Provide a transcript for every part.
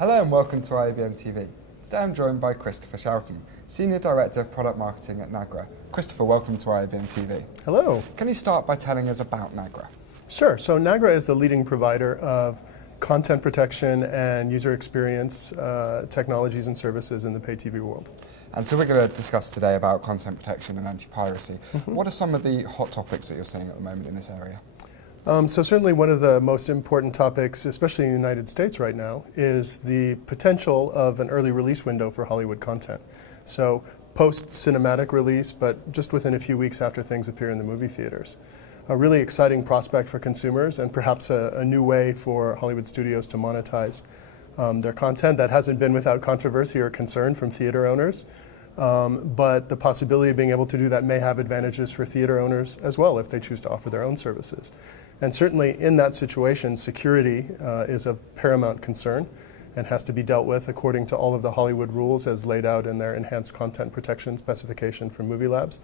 Hello and welcome to IABM TV. Today I'm joined by Christopher Schouten, Senior Director of Product Marketing at Nagra. Christopher, welcome to IABM TV. Hello. Can you start by telling us about Nagra? Sure. So Nagra is the leading provider of content protection and user experience technologies and services in the pay TV world. And so we're going to discuss today about content protection and anti-piracy. What are some of the hot topics that you're seeing at the moment in this area? So certainly one of the most important topics, especially in the United States right now, is the potential of an early release window for Hollywood content. So post-cinematic release, but just within a few weeks after things appear in the movie theaters. A really exciting prospect for consumers and perhaps a new way for Hollywood studios to monetize their content. That hasn't been without controversy or concern from theater owners. But the possibility of being able to do that may have advantages for theater owners as well if they choose to offer their own services. And certainly in that situation, security is a paramount concern and has to be dealt with according to all of the Hollywood rules as laid out in their enhanced content protection specification from movie labs.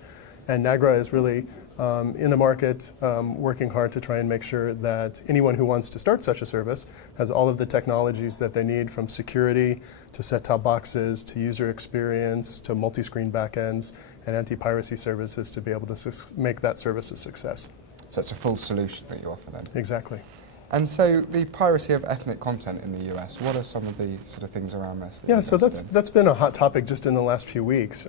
And Nagra is really in the market working hard to try and make sure that anyone who wants to start such a service has all of the technologies that they need, from security to set-top boxes to user experience to multi-screen backends and anti-piracy services to be able to make that service a success. So it's a full solution that you offer then? Exactly. And so the piracy of ethnic content in the US, what are some of the sort of things around this? Yeah, so that's been a hot topic just in the last few weeks.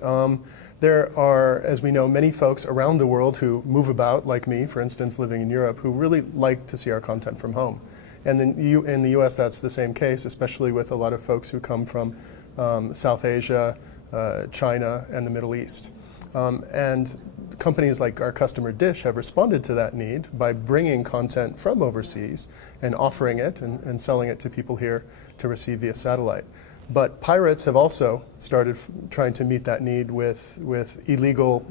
There are, as we know, many folks around the world who move about, like me, for instance, living in Europe, who really like to see our content from home. And then in the US, that's the same case, especially with a lot of folks who come from South Asia, China, and the Middle East. And companies like our customer Dish have responded to that need by bringing content from overseas and offering it and selling it to people here to receive via satellite. But pirates have also started trying to meet that need with illegal,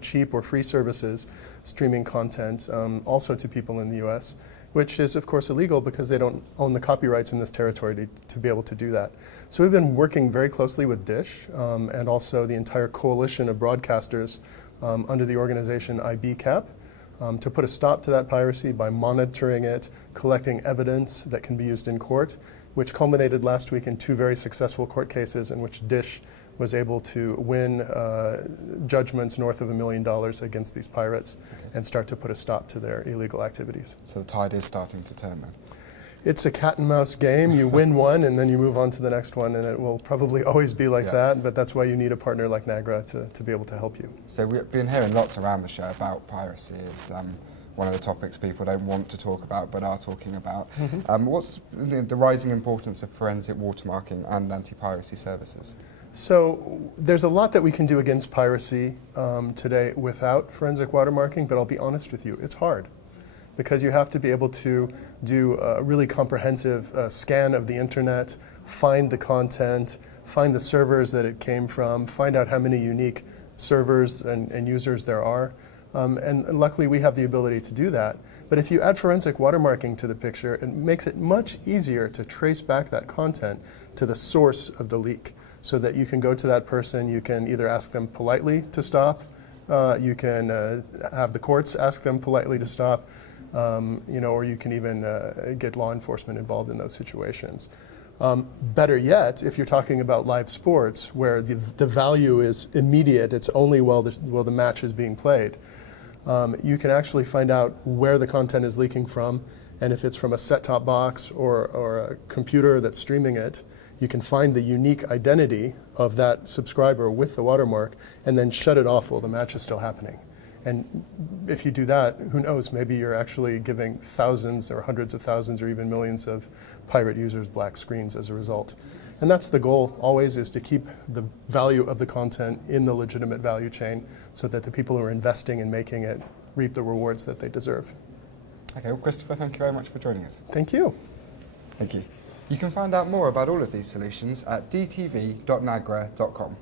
cheap or free services, streaming content also to people in the US, which is of course illegal because they don't own the copyrights in this territory to be able to do that. So we've been working very closely with Dish and also the entire coalition of broadcasters under the organization IBCAP to put a stop to that piracy by monitoring it, collecting evidence that can be used in court, which culminated last week in two very successful court cases in which Dish was able to win judgments north of $1 million against these pirates and start to put a stop to their illegal activities. So the tide is starting to turn then? It's a cat and mouse game. You win one and then you move on to the next one, and it will probably always be like that, but that's why you need a partner like Nagra to be able to help you. So we've been hearing lots around the show about piracy. It's one of the topics people don't want to talk about but are talking about. What's the rising importance of forensic watermarking and anti-piracy services? So there's a lot that we can do against piracy today without forensic watermarking, but I'll be honest with you, it's hard. Because you have to be able to do a really comprehensive scan of the internet, find the content, find the servers that it came from, find out how many unique servers and users there are. And luckily we have the ability to do that. But if you add forensic watermarking to the picture, it makes it much easier to trace back that content to the source of the leak, so that you can go to that person, you can either ask them politely to stop, you can have the courts ask them politely to stop, or you can even get law enforcement involved in those situations. Better yet, if you're talking about live sports, where the value is immediate, it's only while the match is being played, you can actually find out where the content is leaking from, and if it's from a set-top box or a computer that's streaming it, you can find the unique identity of that subscriber with the watermark and then shut it off while the match is still happening. And if you do that, who knows, maybe you're actually giving thousands or hundreds of thousands or even millions of pirate users black screens as a result. And that's the goal always, is to keep the value of the content in the legitimate value chain so that the people who are investing in making it reap the rewards that they deserve. Okay, well, Christopher, thank you very much for joining us. Thank you. Thank you. You can find out more about all of these solutions at dtv.nagra.com.